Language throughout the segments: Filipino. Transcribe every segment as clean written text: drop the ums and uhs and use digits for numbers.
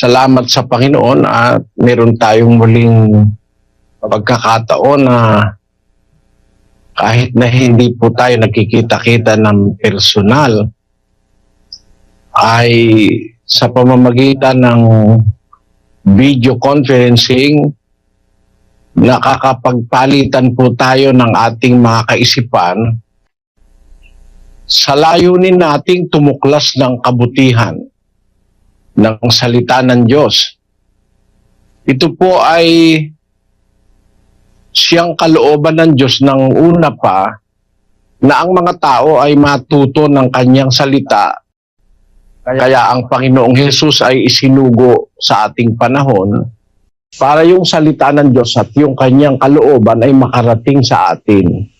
Salamat sa Panginoon at meron tayong muling pagkakataon na kahit na hindi po tayo nakikita-kita ng personal, ay sa pamamagitan ng video conferencing, nakakapagpalitan po tayo ng ating mga kaisipan sa layunin nating tumuklas ng kabutihan ng salita ng Diyos. Ito po ay siyang kalooban ng Diyos ng una pa na ang mga tao ay matuto ng kanyang salita. Kaya ang Panginoong Hesus ay isinugo sa ating panahon para yung salita ng Diyos at yung kanyang kalooban ay makarating sa atin.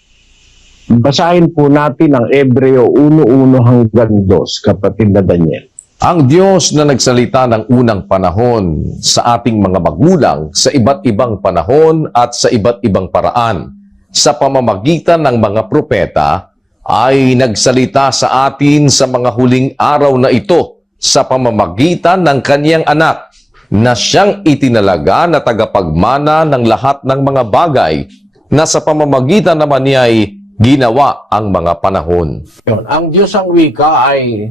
Basahin po natin ang Hebreo 1:1 hanggang 2, kapatid na Daniel. Ang Diyos na nagsalita ng unang panahon sa ating mga magulang sa iba't ibang panahon at sa iba't ibang paraan sa pamamagitan ng mga propeta ay nagsalita sa atin sa mga huling araw na ito sa pamamagitan ng kanyang anak na siyang itinalaga na tagapagmana ng lahat ng mga bagay na sa pamamagitan naman niya ay ginawa ang mga panahon. Ang Diyos ang wika ay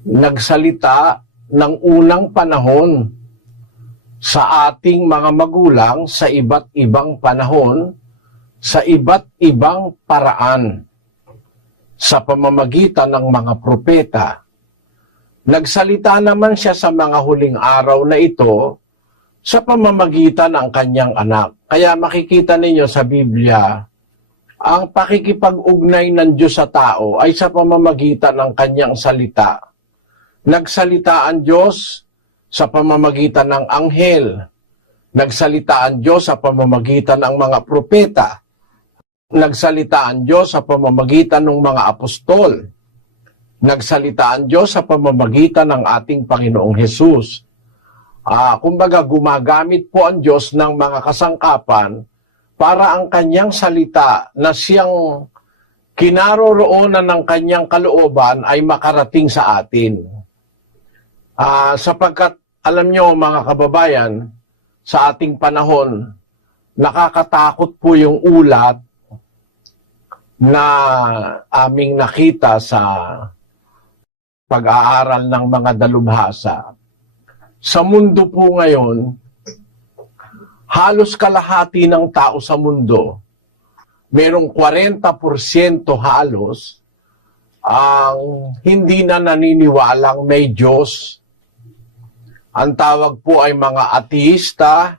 nagsalita ng unang panahon sa ating mga magulang sa iba't ibang panahon, sa iba't ibang paraan, sa pamamagitan ng mga propeta. Nagsalita naman siya sa mga huling araw na ito sa pamamagitan ng kanyang anak. Kaya makikita ninyo sa Biblia, ang pakikipag-ugnay ng Diyos sa tao ay sa pamamagitan ng kanyang salita. Nagsalita ang Diyos sa pamamagitan ng anghel. Nagsalita ang Diyos sa pamamagitan ng mga propeta. Nagsalita ang Diyos sa pamamagitan ng mga apostol. Nagsalita ang Diyos sa pamamagitan ng ating Panginoong Hesus. Kumbaga, gumagamit po ang Diyos ng mga kasangkapan para ang kanyang salita na siyang kinaroroonan ng kanyang kalooban ay makarating sa atin. Sapagkat, alam nyo mga kababayan, sa ating panahon, nakakatakot po yung ulat na aming nakita sa pag-aaral ng mga dalubhasa. Sa mundo po ngayon, halos kalahati ng tao sa mundo, merong 40% halos ang hindi na naniniwalang may Diyos. Ang tawag po ay mga ateista,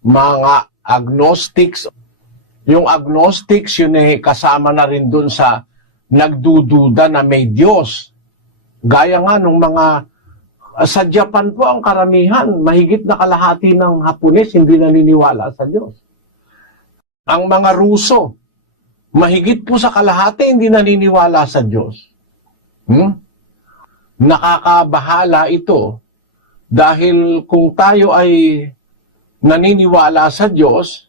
mga agnostics. Yung agnostics, yun ay kasama na rin dun sa nagdududa na may Diyos. Gaya nga nung mga, sa Japan po ang karamihan, mahigit na kalahati ng Hapones hindi naniniwala sa Diyos. Ang mga Ruso, mahigit po sa kalahati hindi naniniwala sa Diyos. Nakakabahala ito. Dahil kung tayo ay naniniwala sa Diyos,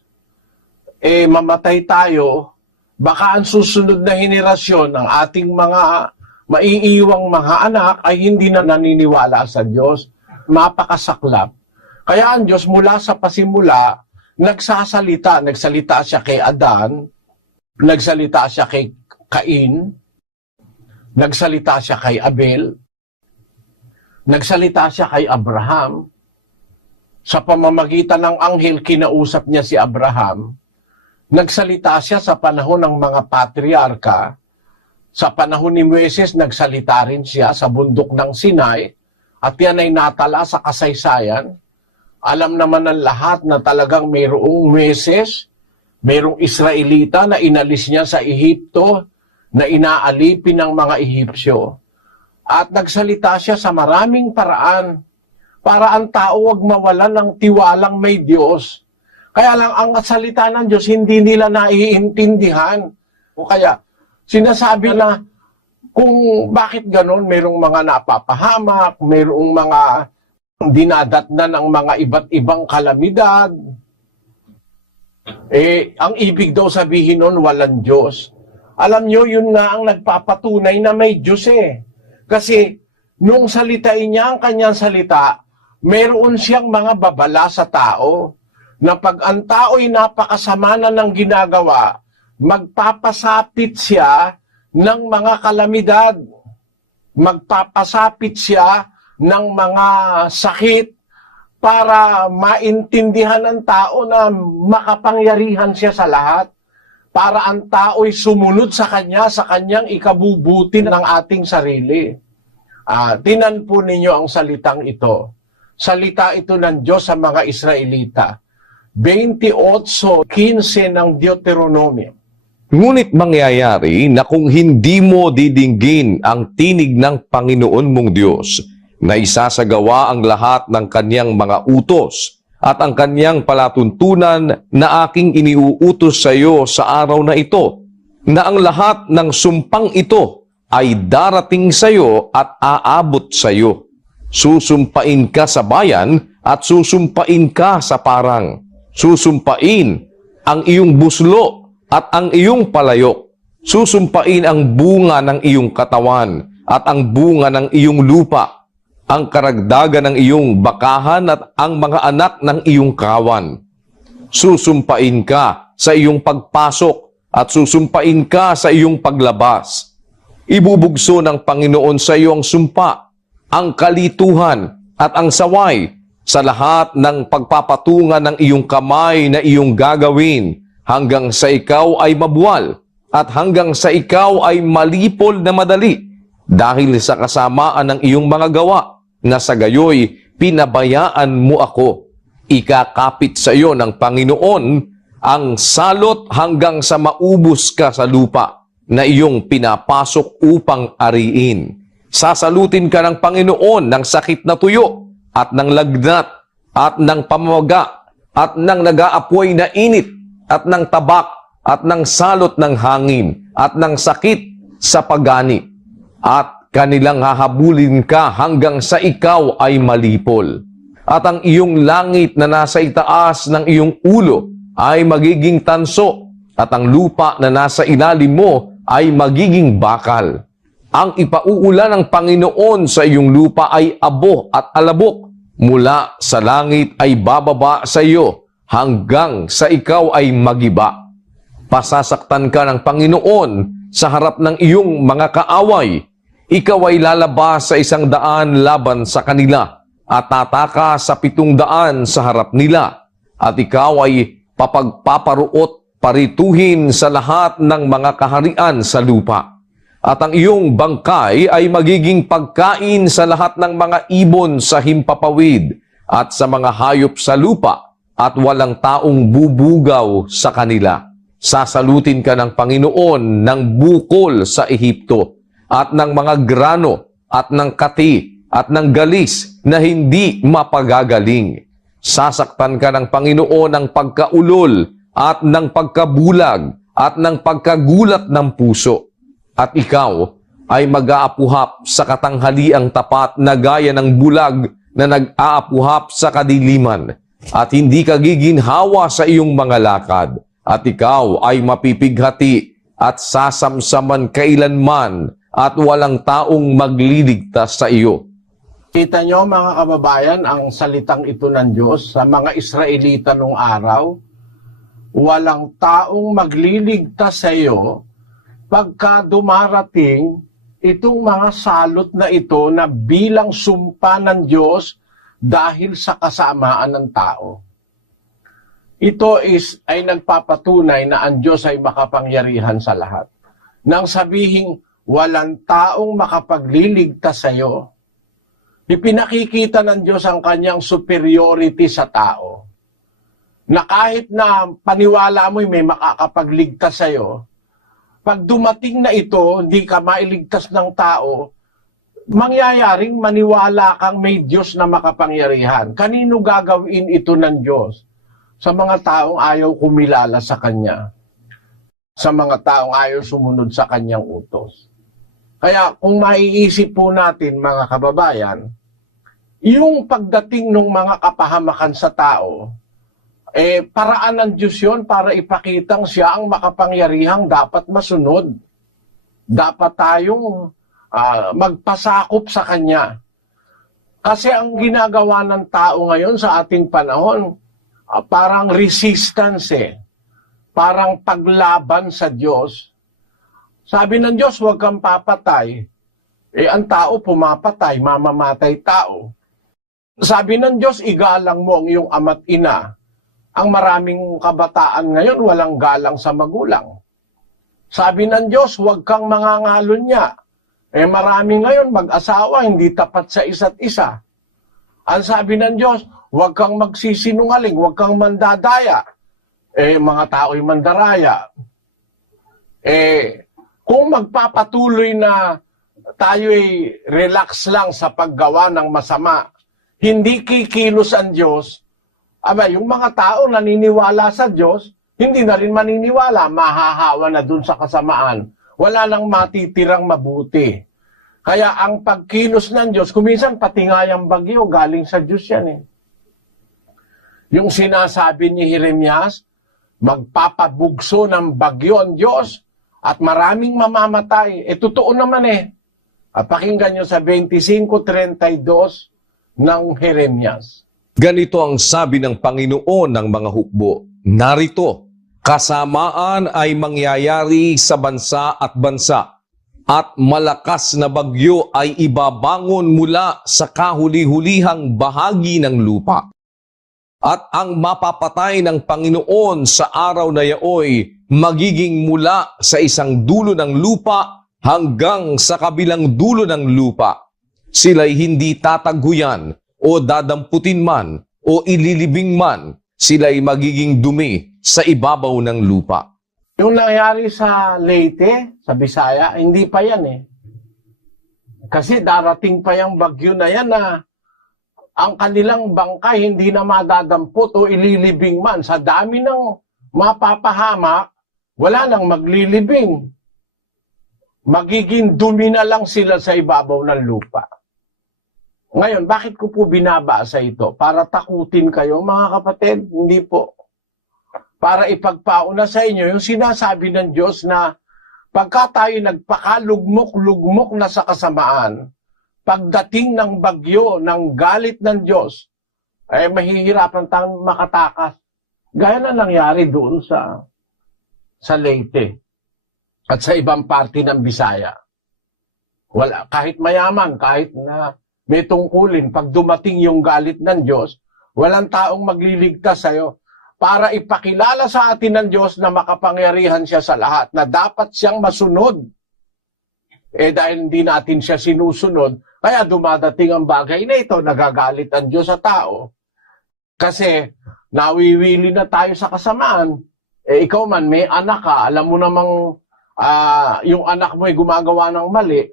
mamatay tayo, baka ang susunod na henerasyon ng ating mga maiiwang mga anak ay hindi na naniniwala sa Diyos. Mapakasaklap. Kaya ang Diyos mula sa pasimula, nagsalita siya kay Adan, nagsalita siya kay Cain, nagsalita siya kay Abel, nagsalita siya kay Abraham. Sa pamamagitan ng anghel, kinausap niya si Abraham. Nagsalita siya sa panahon ng mga patriarka. Sa panahon ni Moises, nagsalita rin siya sa bundok ng Sinai. At yan ay natala sa kasaysayan. Alam naman ng lahat na talagang mayroong Moises, mayroong Israelita na inalis niya sa Ehipto, na inaalipin ng mga Ehipsyo. At nagsalita siya sa maraming paraan para ang tao wag mawalan ng tiwalang may Diyos. Kaya lang ang salita ng Diyos hindi nila naiintindihan. O kaya sinasabi na kung bakit ganon, mayroong mga napapahamak, mayroong mga dinadatnan ng mga iba't ibang kalamidad. Ang ibig daw sabihin nun, walang Diyos. Alam nyo, yun nga ang nagpapatunay na may Diyos Kasi nung salitain niya ang kanyang salita, meron siyang mga babala sa tao na pag ang tao'y napakasama na ng ginagawa, magpapasapit siya ng mga kalamidad. Magpapasapit siya ng mga sakit para maintindihan ng tao na makapangyarihan siya sa lahat. Para ang tao'y sumunod sa kanyang ikabubuti ng ating sarili. Tinan po ninyo ang salitang ito. Salita ito ng Diyos sa mga Israelita. 28:15 ng Deuteronomio. Ngunit mangyayari na kung hindi mo didinggin ang tinig ng Panginoon mong Diyos, na isasagawa ang lahat ng kanyang mga utos at ang kanyang palatuntunan na aking iniuutos sa iyo sa araw na ito, na ang lahat ng sumpang ito ay darating sa iyo at aabot sa iyo. Susumpain ka sa bayan at susumpain ka sa parang. Susumpain ang iyong buslo at ang iyong palayok. Susumpain ang bunga ng iyong katawan at ang bunga ng iyong lupa, ang karagdagan ng iyong bakahan at ang mga anak ng iyong kawan. Susumpain ka sa iyong pagpasok at susumpain ka sa iyong paglabas. Ibubugso ng Panginoon sa iyo ang sumpa, ang kalituhan at ang saway sa lahat ng pagpapatungan ng iyong kamay na iyong gagawin hanggang sa ikaw ay mabuwal at hanggang sa ikaw ay malipol na madali dahil sa kasamaan ng iyong mga gawa, na sa gayoy pinabayaan mo ako. Ikakapit sa iyo ng Panginoon ang salot hanggang sa maubos ka sa lupa na iyong pinapasok upang ariin. Sasalutin ka ng Panginoon ng sakit na tuyo at ng lagnat at ng pamamaga at ng nag-aapoy na init at ng tabak at ng salot ng hangin at ng sakit sa pagani. At kanilang hahabulin ka hanggang sa ikaw ay malipol. At ang iyong langit na nasa itaas ng iyong ulo ay magiging tanso, at ang lupa na nasa ilalim mo ay magiging bakal. Ang ipauulan ng Panginoon sa iyong lupa ay abo at alabok. Mula sa langit ay bababa sa iyo hanggang sa ikaw ay magiba. Pasasaktan ka ng Panginoon sa harap ng iyong mga kaaway. Ikaw ay lalabas sa 100 laban sa kanila at tataka sa 700 sa harap nila. At ikaw ay papagpaparuot parituhin sa lahat ng mga kaharian sa lupa. At ang iyong bangkay ay magiging pagkain sa lahat ng mga ibon sa himpapawid at sa mga hayop sa lupa, at walang taong bubugaw sa kanila. Sasalutin ka ng Panginoon ng bukol sa Ehipto, at ng mga grano, at ng kati, at ng galis na hindi mapagagaling. Sasaktan ka ng Panginoon ng pagkaulol, at ng pagkabulag, at ng pagkagulat ng puso. At ikaw ay mag-aapuhap sa katanghaliang tapat na gaya ng bulag na nag-aapuhap sa kadiliman, at hindi ka giginhawa sa iyong mga lakad, at ikaw ay mapipighati at sasamsaman kailanman, at walang taong magliligtas sa iyo. Kita nyo mga kababayan ang salitang ito ng Diyos sa mga Israelita nung araw. Walang taong magliligtas sa iyo pagka dumarating itong mga salot na ito na bilang sumpa ng Diyos dahil sa kasamaan ng tao. Ito ay nagpapatunay na ang Diyos ay makapangyarihan sa lahat. Nang sabihing walang taong makapagliligtas sa iyo, ipinakikita ng Diyos ang kanyang superiority sa tao. Na kahit na paniwala mo may makakapagligtas sa iyo, pag dumating na ito, hindi ka mailigtas ng tao, mangyayaring maniwala kang may Diyos na makapangyarihan. Kanino gagawin ito ng Diyos? Sa mga taong ayaw kumilala sa Kanya. Sa mga taong ayaw sumunod sa Kanyang utos. Kaya kung maiisip po natin mga kababayan, yung pagdating ng mga kapahamakan sa tao, paraan ng Diyos yun para ipakitang siya ang makapangyarihang dapat masunod. Dapat tayong magpasakop sa Kanya. Kasi ang ginagawa ng tao ngayon sa ating panahon, parang resistance parang paglaban sa Diyos. Sabi ng Diyos, huwag kang papatay. Ang tao pumapatay, mamamatay tao. Sabi ng Diyos, igalang mo ang iyong ama't ina. Ang maraming kabataan ngayon, walang galang sa magulang. Sabi ng Diyos, huwag kang mangangalunya. Marami ngayon mag-asawa, hindi tapat sa isa't isa. Ang sabi ng Diyos, huwag kang magsisinungaling, huwag kang mandadaya. Mga tao'y mandaraya. Kung magpapatuloy na tayo'y relax lang sa paggawa ng masama, hindi kikilos ang Diyos, yung mga tao naniniwala sa Diyos, hindi na rin maniniwala, mahahawa na dun sa kasamaan. Wala nang matitirang mabuti. Kaya ang pagkilos ng Diyos, kuminsan pati nga yung bagyo, galing sa Diyos yan Yung sinasabi ni Jeremias, magpapabugso ng bagyo ang Diyos at maraming mamamatay. Totoo naman At pakinggan nyo sa 25:32 ng Jeremias. Ganito ang sabi ng Panginoon ng mga hukbo, narito, kasamaan ay mangyayari sa bansa at malakas na bagyo ay ibabangon mula sa kahuli-hulihang bahagi ng lupa. At ang mapapatay ng Panginoon sa araw na yaoy magiging mula sa isang dulo ng lupa hanggang sa kabilang dulo ng lupa. Sila'y hindi tataguyan o dadamputin man o ililibing man, sila'y magiging dumi sa ibabaw ng lupa. Yung nangyari sa Leyte, sa Bisaya, hindi pa yan Kasi darating pa yung bagyo na yan na ang kanilang bangkay hindi na madadampot o ililibing man. Sa dami ng mapapahamak, wala nang maglilibing. Magiging dumi na lang sila sa ibabaw ng lupa. Ngayon, bakit ko po binabasa ito? Para takutin kayo, mga kapatid? Hindi po. Para ipagpauna sa inyo yung sinasabi ng Diyos na pagka tayo nagpakalugmok-lugmok na sa kasamaan, pagdating ng bagyo, ng galit ng Diyos, mahihirapan tayong makatakas. Gaya na nangyari doon sa Leyte at sa ibang parte ng Bisaya. Wala, kahit mayaman, kahit na may tungkulin, pag dumating yung galit ng Diyos, walang taong magliligtas sa'yo para ipakilala sa atin ng Diyos na makapangyarihan siya sa lahat, na dapat siyang masunod. Dahil hindi natin siya sinusunod, kaya dumadating ang bagay na ito, nagagalit ang Diyos sa tao. Kasi nawiwili na tayo sa kasamaan. Ikaw man, may anak ka, alam mo namang yung anak mo ay gumagawa ng mali,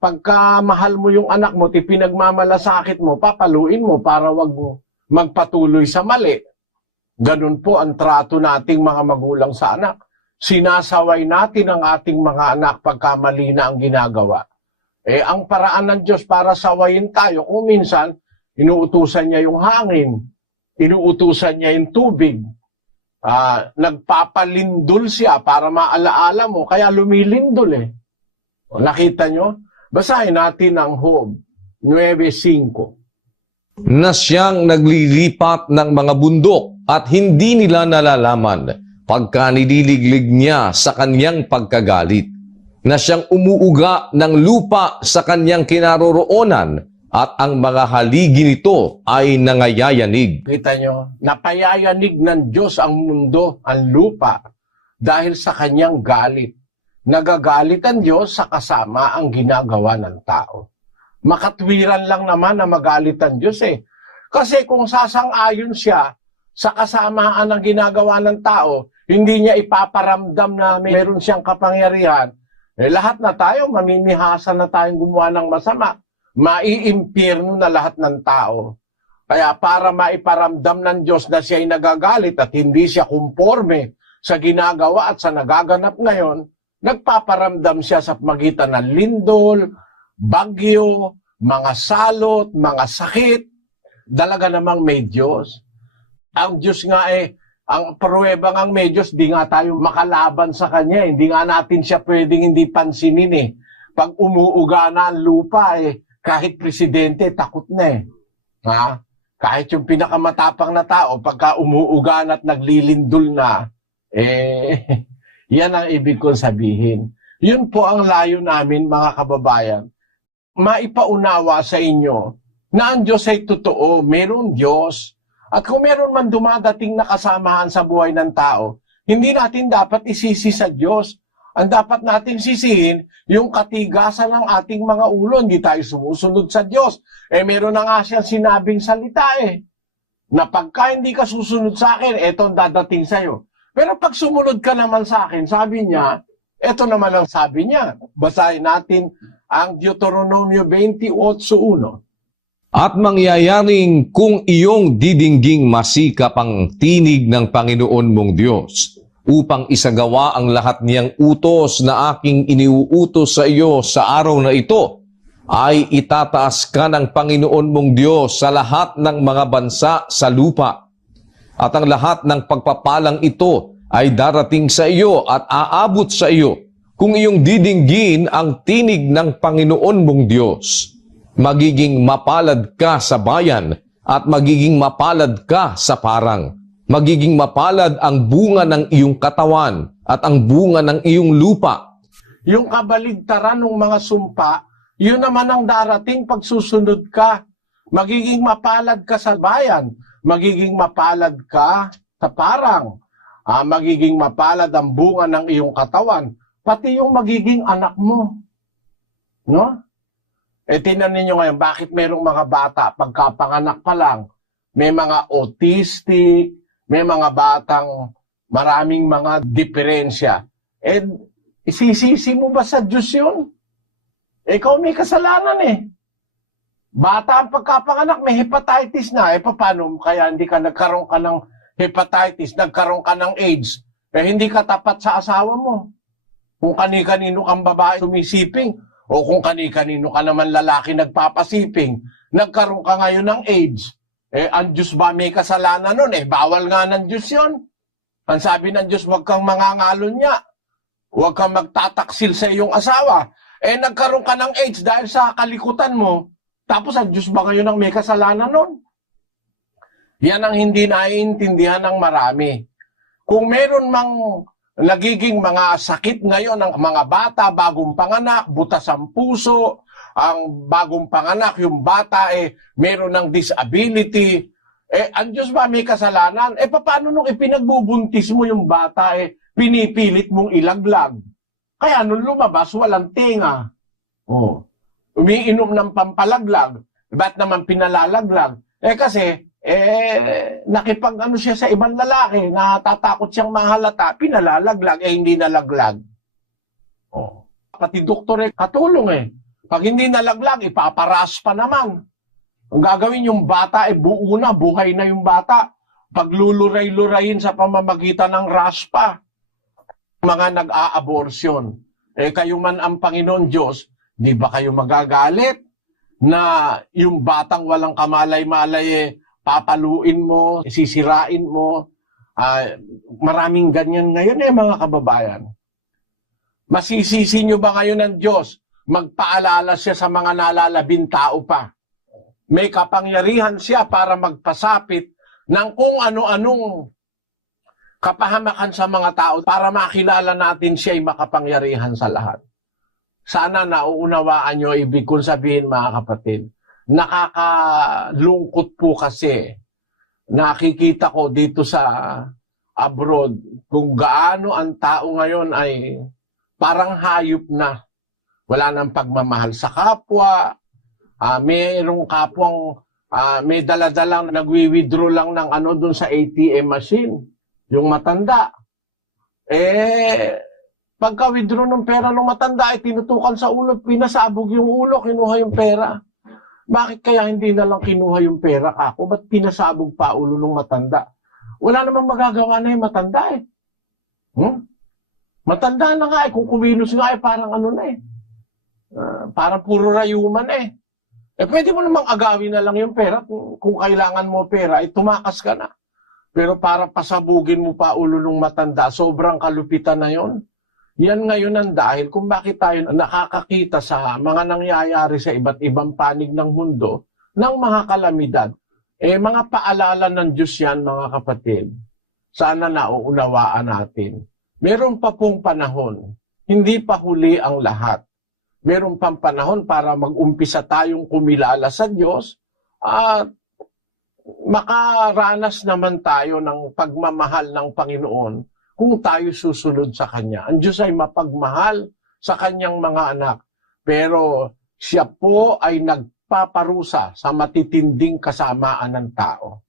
pagka mahal mo yung anak mo, pinagmamalasakit mo, papaluin mo para wag magpatuloy sa mali. Ganun po ang trato nating mga magulang sa anak. Sinasaway natin ang ating mga anak pagka mali na ang ginagawa. Ang paraan ng Diyos para sawayin tayo, kung minsan, inuutusan niya yung hangin, inuutusan niya yung tubig, nagpapalindol siya para maalaala mo, kaya lumilindol Nakita nyo? Basahin natin ang Job 9:5. Na siyang naglilipat ng mga bundok at hindi nila nalalaman pagka nililiglig niya sa kanyang pagkagalit. Na siyang umuuga ng lupa sa kanyang kinaroroonan at ang mga haligi nito ay nangayayanig. Kita nyo? Napayayanig ng Diyos ang mundo, ang lupa, dahil sa kanyang galit. Nagagalit ang Diyos sa kasama ang ginagawa ng tao. Makatwiran lang naman na magalit ang Diyos Kasi kung sasang-ayon siya sa kasamaan ng ginagawa ng tao, hindi niya ipaparamdam na meron siyang kapangyarihan, lahat na tayo, mamimihasa na tayong gumawa ng masama. Maiimpirno na lahat ng tao. Kaya para maiparamdam ng Diyos na siya ay nagagalit at hindi siya kumporme sa ginagawa at sa nagaganap ngayon, nagpaparamdam siya sa magitan ng lindol, bagyo, mga salot, mga sakit. Dalaga namang may Diyos. Ang Diyos nga ang pruweba ng may Diyos, di nga tayo makalaban sa Kanya. Hindi nga natin siya pwedeng hindi pansinin Pag umuuga na ang lupa kahit presidente, takot na eh. Ha? Kahit yung pinakamatapang na tao, pagka umuugan at naglilindol na, yan ang ibig kong sabihin. Yun po ang layo namin, mga kababayan. Maipaunawa sa inyo na ang Diyos ay totoo, mayroong Diyos. At kung meron man dumadating na kasamahan sa buhay ng tao, hindi natin dapat isisi sa Diyos. Ang dapat nating sisihin, yung katigasan ng ating mga ulo, hindi tayo sumusunod sa Diyos. Meron na nga siyang sinabing salita na pagka hindi ka susunod sa akin, eto ang dadating sa'yo. Pero pag sumunod ka naman sa akin, sabi niya, eto naman ang sabi niya. Basahin natin ang Deuteronomio 28:1. At mangyayaring kung iyong didingging masikap ang tinig ng Panginoon mong Diyos, upang isagawa ang lahat niyang utos na aking iniuutos sa iyo sa araw na ito, ay itataas ka ng Panginoon mong Diyos sa lahat ng mga bansa sa lupa. At ang lahat ng pagpapalang ito ay darating sa iyo at aabot sa iyo kung iyong didinggin ang tinig ng Panginoon mong Diyos. Magiging mapalad ka sa bayan at magiging mapalad ka sa parang. Magiging mapalad ang bunga ng iyong katawan at ang bunga ng iyong lupa. Yung kabaligtaran ng mga sumpa, yun naman ang darating pag susunod ka. Magiging mapalad ka sa bayan, magiging mapalad ka sa parang, magiging mapalad ang bunga ng iyong katawan, pati yung magiging anak mo. No? Tingnan ninyo ngayon, bakit merong mga bata, pagkapanganak pa lang, may mga autistic, may mga batang maraming mga diferensya. Isisisi mo ba sa Diyos yun? Ikaw may kasalanan Bata ang pagkapanganak, may hepatitis na. Paano? Kaya hindi ka nagkaroon ka ng hepatitis, nagkaroon ka ng AIDS. Hindi ka tapat sa asawa mo. Kung kani-kanino kang babae sumisiping, o kung kani-kanino ka naman lalaki nagpapasiping, nagkaroon ka ngayon ng AIDS. Ang Diyos ba may kasalanan nun? Bawal nga ng Diyos yun. Ang sabi ng Diyos, huwag kang mangangalon niya. Huwag kang magtataksil sa iyong asawa. Nagkaroon ka ng AIDS dahil sa kalikutan mo. Tapos ang Diyos ba ngayon ang may kasalanan nun? Yan ang hindi naiintindihan ng marami. Kung meron mang nagiging mga sakit ngayon ng mga bata, bagong panganak, butas ang puso, ang bagong panganak, yung bata meron ng disability, ang Diyos ba may kasalanan? Paano nung ipinagbubuntis mo yung bata, pinipilit mong ilaglag? Kaya nung lumabas, walang tinga. Umiinom ng pampalaglag. Ba't naman pinalalaglag? Kasi, nakipag-ano siya sa ibang lalaki, natatakot siyang mahalata, pinalalaglag, hindi nalaglag. Pati doktor katulong Pag hindi nalaglag, ipaparas pa naman. Ang gagawin yung bata, buo na, buhay na yung bata. Pagluluray-lurayin sa pamamagitan ng raspa. Mga nag-a-abortion. Kayo man ang Panginoon Diyos, di ba kayo magagalit na yung batang walang kamalay-malay, papaluin mo, sisirain mo. Maraming ganyan ngayon mga kababayan. Masisisi nyo ba ngayon ng Diyos? Magpaalala siya sa mga nalalabing tao pa. May kapangyarihan siya para magpasapit ng kung ano-anong kapahamakan sa mga tao para makilala natin siya ay makapangyarihan sa lahat. Sana nauunawaan nyo, ibig kong sabihin mga kapatid, nakakalungkot po kasi nakikita ko dito sa abroad kung gaano ang tao ngayon ay parang hayop na. Wala nang pagmamahal sa kapwa. Mayroong kapwang may daladalang nagwi-withdraw lang ng doon sa ATM machine. Yung matanda. Pagka-withdraw ng pera ng matanda, tinutukan sa ulo, pinasabog yung ulo, kinuha yung pera. Bakit kaya hindi na lang kinuha yung pera ako? Ba't pinasabog pa ulo ng matanda? Wala namang magagawa na yung matanda Matanda na nga kung kumilos nga parang parang puro rayuman pwede mo namang agawin na lang yung pera kung kailangan mo pera, tumakas ka na. Pero para pasabugin mo pa ulo ng matanda, sobrang kalupitan na yon. Yan ngayon ang dahil kung bakit tayo nakakakita sa mga nangyayari sa iba't ibang panig ng mundo ng mga kalamidad. Mga paalala ng Diyos yan, mga kapatid. Sana nauunawaan natin. Meron pa pong panahon. Hindi pa huli ang lahat. Meron pang panahon para mag-umpisa tayong kumilala sa Diyos at makaranas naman tayo ng pagmamahal ng Panginoon kung tayo susunod sa Kanya. Ang Diyos ay mapagmahal sa Kanyang mga anak, pero Siya po ay nagpaparusa sa matitinding kasamaan ng tao.